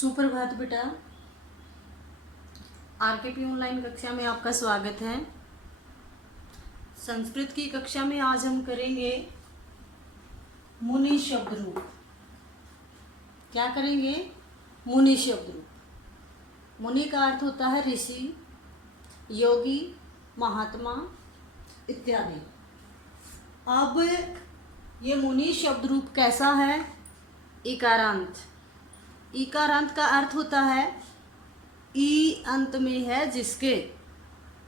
सुप्रभात बेटा। आरकेपी ऑनलाइन कक्षा में आपका स्वागत है। संस्कृत की कक्षा में आज हम करेंगे मुनि शब्द रूप। क्या करेंगे? मुनि शब्द रूप। मुनि का अर्थ होता है ऋषि, योगी, महात्मा इत्यादि। अब ये मुनि शब्द रूप कैसा है? इकारांत। इकारांत का अर्थ होता है ई अंत में है जिसके।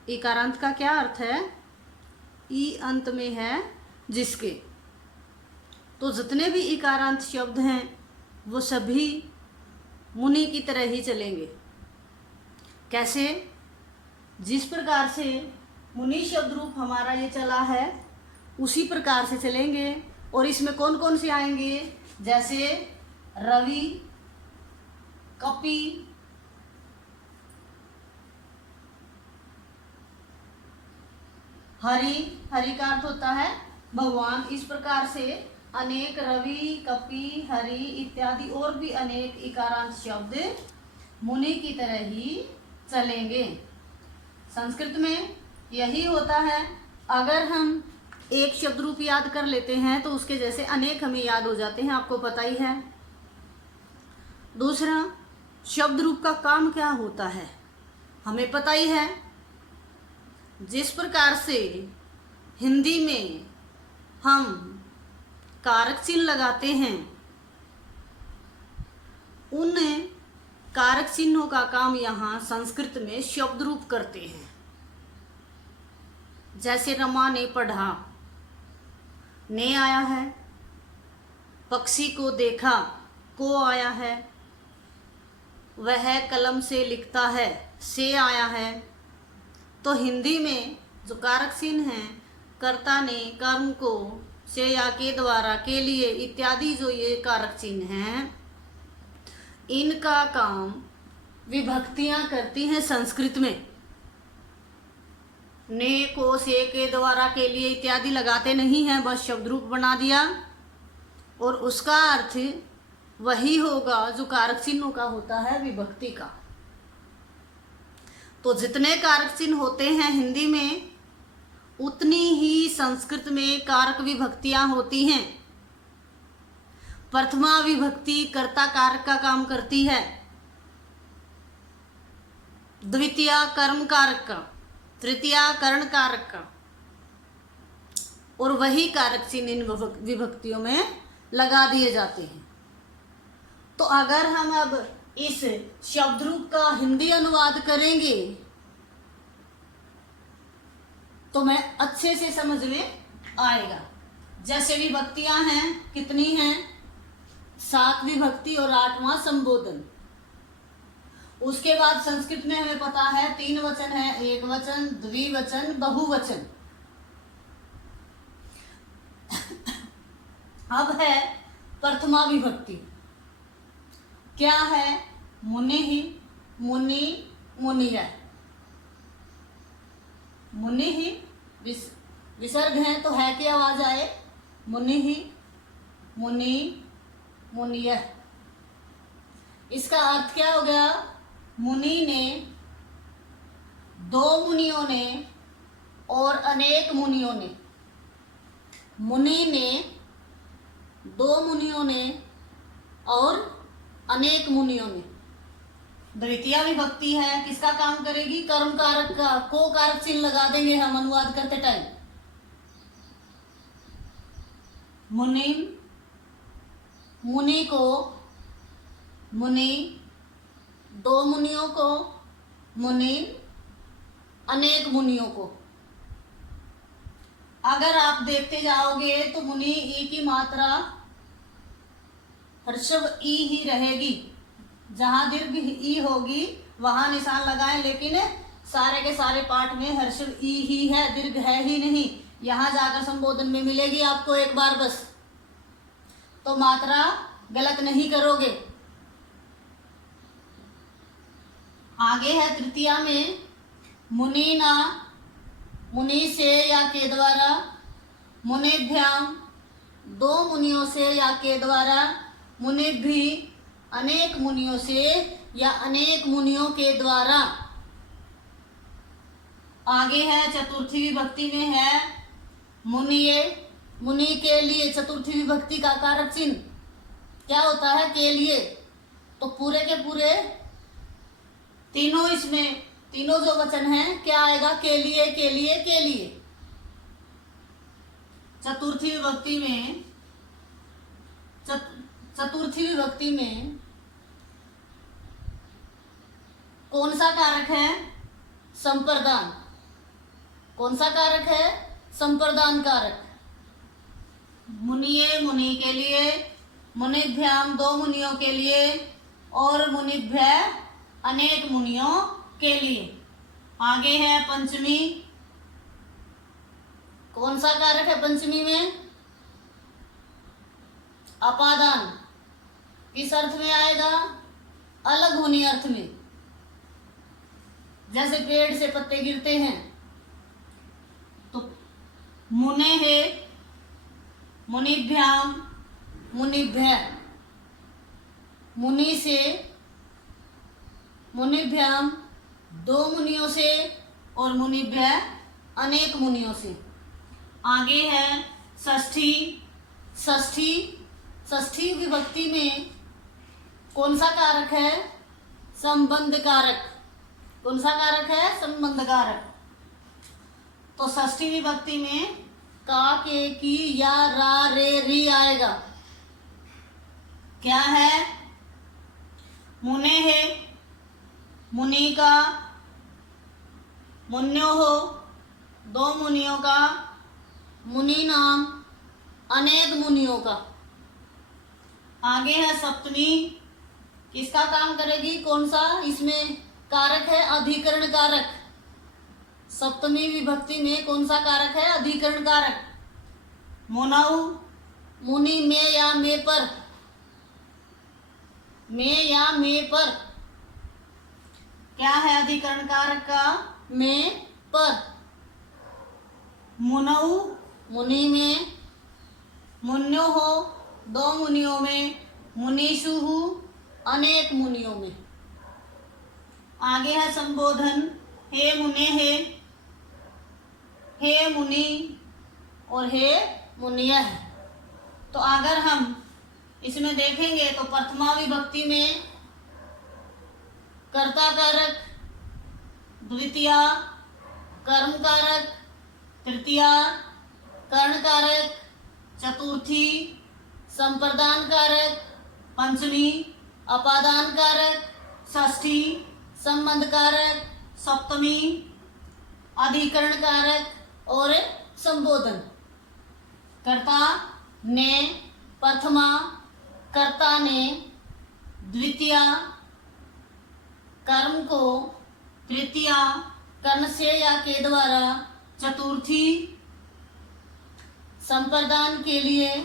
इकारांत का क्या अर्थ है? ई अंत में है जिसके। तो जितने भी इकारांत शब्द हैं वो सभी मुनि की तरह ही चलेंगे। कैसे? जिस प्रकार से मुनि शब्द रूप हमारा ये चला है उसी प्रकार से चलेंगे। और इसमें कौन कौन से आएंगे? जैसे रवि, कपि, हरि। हरि का अर्थ होता है भगवान। इस प्रकार से अनेक रवि, कपि, हरि इत्यादि और भी अनेक इकारांत शब्द मुनि की तरह ही चलेंगे। संस्कृत में यही होता है। अगर हम एक शब्द रूप याद कर लेते हैं तो उसके जैसे अनेक हमें याद हो जाते हैं, आपको पता ही है। दूसरा, शब्द रूप का काम क्या होता है हमें पता ही है। जिस प्रकार से हिंदी में हम कारक चिन्ह लगाते हैं, उन कारक चिन्हों का काम यहाँ संस्कृत में शब्द रूप करते हैं। जैसे रमा ने पढ़ा, ने आया है। पक्षी को देखा, को आया है। वह कलम से लिखता है, से आया है। तो हिंदी में जो कारक चिन्ह हैं, कर्ता ने, कर्म को, से या के द्वारा, के लिए इत्यादि जो ये कारक चिन्ह हैं, इनका काम विभक्तियां करती हैं संस्कृत में। ने, को, से, के द्वारा, के लिए इत्यादि लगाते नहीं हैं, बस शब्द रूप बना दिया और उसका अर्थ वही होगा जो कारक चिन्हों का होता है, विभक्ति का। तो जितने कारक चिन्ह होते हैं हिंदी में, उतनी ही संस्कृत में कारक विभक्तियां होती हैं। प्रथमा विभक्ति कर्ता कारक का काम करती है, द्वितीया कर्म कारक का, तृतीया कर्ण कारक का, और वही कारक चिन्ह इन विभक्तियों में लगा दिए जाते हैं। तो अगर हम अब इस शब्द रूप का हिंदी अनुवाद करेंगे तो मैं अच्छे से समझ में आएगा। जैसे विभक्तियां हैं, कितनी हैं? 7 विभक्ति और 8वां संबोधन। उसके बाद संस्कृत में हमें पता है 3 वचन है, एक वचन, द्विवचन, बहुवचन। अब है प्रथमा विभक्ति। क्या है? मुनि ही, मुनि, मुनिय। मुनि ही विसर्ग है तो है की आवाज आए, मुनि ही, मुनि, मुनिय। इसका अर्थ क्या हो गया? मुनि ने, 2 मुनियों ने और अनेक मुनियों ने। मुनि ने, 2 मुनियों ने और अनेक मुनियों ने। द्वितीय विभक्ति है, किसका काम करेगी? कर्म कारक का। को कारक चिन्ह लगा देंगे हम अनुवाद करते टाइम। मुनि, मुनि को, मुनि, 2 मुनियों को, मुनि, अनेक मुनियों को। अगर आप देखते जाओगे तो मुनि ई की मात्रा हर्षव ई ही रहेगी। जहां दीर्घ ई होगी वहां निशान लगाएं, लेकिन सारे के सारे पाठ में हर्षव ई ही है, दीर्घ है ही नहीं। यहां जाकर संबोधन में मिलेगी आपको एक बार बस। तो मात्रा गलत नहीं करोगे। आगे है तृतीया में मुनि ना, मुनि से या के द्वारा, मुनिभ्याम, 2 मुनियों से या के द्वारा, मुनिभि, अनेक मुनियों से या अनेक मुनियों के द्वारा। आगे है चतुर्थी विभक्ति में है मुनिये। मुनि के लिए चतुर्थी विभक्ति का कारक चिन्ह क्या होता है? के लिए। तो पूरे के पूरे तीनों, इसमें तीनों जो वचन हैं क्या आएगा? के लिए, के लिए, के लिए। चतुर्थी विभक्ति में चतुर्थी विभक्ति में कौन सा कारक है? संप्रदान। कौन सा कारक है? संप्रदान कारक। मुनिये मुनि के लिए, मुनिभ्याम दो मुनियों के लिए, और मुनिभ्य अनेक मुनियों के लिए। आगे है पंचमी। कौन सा कारक है पंचमी में? अपादान। किस अर्थ में आएगा? अलग होने अर्थ में। जैसे पेड़ से पत्ते गिरते हैं तो मुने है, मुनिभ्याम, मुनिभ्य। मुनि से, मुनिभ्याम दो मुनियों से, और मुनिभ्य अनेक मुनियों से। आगे है षष्ठी। षष्ठी, षष्ठी विभक्ति में कौन सा कारक है? संबंध कारक। कौन सा कारक है? संबंध कारक। तो षष्ठी विभक्ति में का, के, की या रा, रे, री आएगा। क्या है? मुने है, मुनि का, मुन्यो हो दो मुनियों का, मुनि नाम अनेक मुनियों का। आगे है सप्तमी। किसका काम करेगी? कौन सा इसमें कारक है? अधिकरण कारक। सप्तमी विभक्ति में कौन सा कारक है? अधिकरण कारक। मुनौ, मुनि में या में पर, में या में पर। क्या है अधिकरण कारक का? में पर। मुनौ मुनि में, मुन्यो हो दो मुनियों में, मुनीषु अनेक मुनियों में। आगे है संबोधन। हे मुने है, हे मुनि और हे मुनियः। तो अगर हम इसमें देखेंगे तो प्रथमा विभक्ति में कर्ता कारक, द्वितीया कर्म कारक, तृतीया कर्ण कारक, चतुर्थी संप्रदान कारक, पंचमी अपादान कारक, षष्ठी संबंध कारक, सप्तमी अधिकरण कारक और संबोधन। कर्ता ने प्रथमा, कर्ता ने द्वितीया, कर्म को तृतीया कर्ण से या के द्वारा, चतुर्थी संप्रदान के लिए,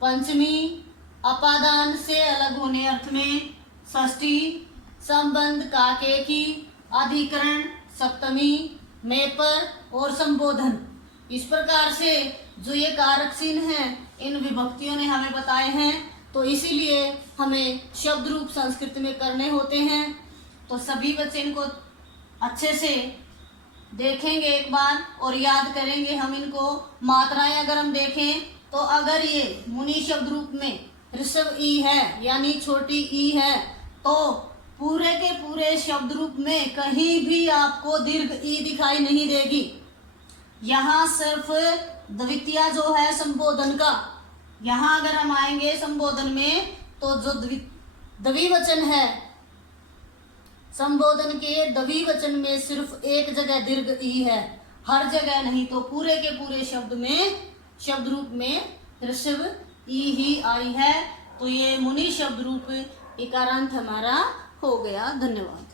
पंचमी अपादान से अलग होने अर्थ में, षष्ठी संबंध का के की, अधिकरण, सप्तमी में पर और संबोधन। इस प्रकार से जो ये कारक चिन्ह हैं इन विभक्तियों ने हमें बताए हैं। तो इसीलिए हमें शब्द रूप संस्कृत में करने होते हैं। तो सभी बच्चे इनको अच्छे से देखेंगे एक बार और याद करेंगे हम इनको। मात्राएं अगर हम देखें तो अगर ये मुनि शब्द रूप में ऋषभ ई है यानी छोटी ई है तो पूरे के पूरे शब्द रूप में कहीं भी आपको दीर्घ ई दिखाई नहीं देगी। यहाँ सिर्फ द्वितीया जो है संबोधन का, यहाँ अगर हम आएंगे संबोधन में तो जो द्विवचन है संबोधन के द्विवचन में सिर्फ एक जगह दीर्घ ई है, हर जगह नहीं। तो पूरे के पूरे शब्द में शब्द रूप में ऋषभ ई ही आई है। तो ये मुनि शब्द रूप इकारांत हमारा हो गया। धन्यवाद।